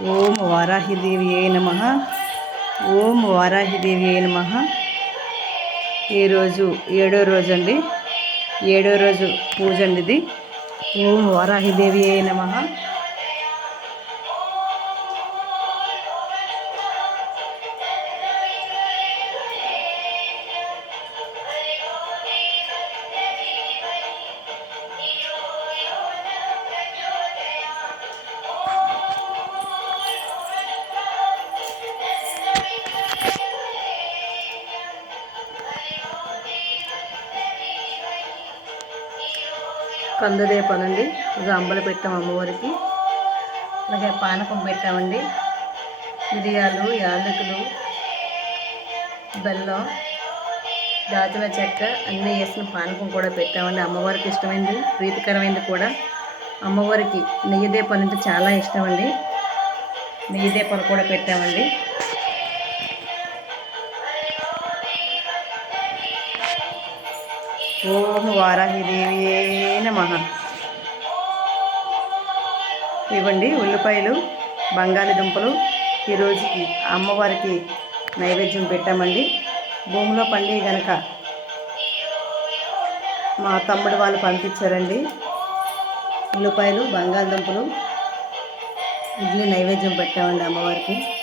ఓం వారాహిదేవియే నమ. ఓం వారాహిదేవియే నమ. ఈరోజు ఏడో రోజు అండి ఏడో రోజు పూజ అండి ఇది ఓం వారాహిదేవియే నమ. కందదీపాలండి ఇది అంబలు పెట్టాం అమ్మవారికి. అలాగే పానకం పెట్టామండి. మిరియాలు యాలకులు బెల్లం దాచిన చెక్క అన్నీ వేసిన పానకం కూడా పెట్టామండి. అమ్మవారికి ఇష్టమైంది ప్రీతికరమైంది కూడా. అమ్మవారికి నెయ్యి దీపాలు అంటే చాలా ఇష్టం అండి నెయ్యి దీపాలు కూడా పెట్టామండి. ఓం వారాహిదేవియే నమ. ఇవ్వండి ఉల్లిపాయలు బంగాళదుంపలు. ఈరోజుకి అమ్మవారికి నైవేద్యం పెట్టామండి. భూమిలో పండి గనక మా తమ్ముడు వాళ్ళు పంపించారండి. ఉల్లిపాయలు బంగాళదుంపలు. ఇడ్లీ నైవేద్యం పెట్టామండి అమ్మవారికి.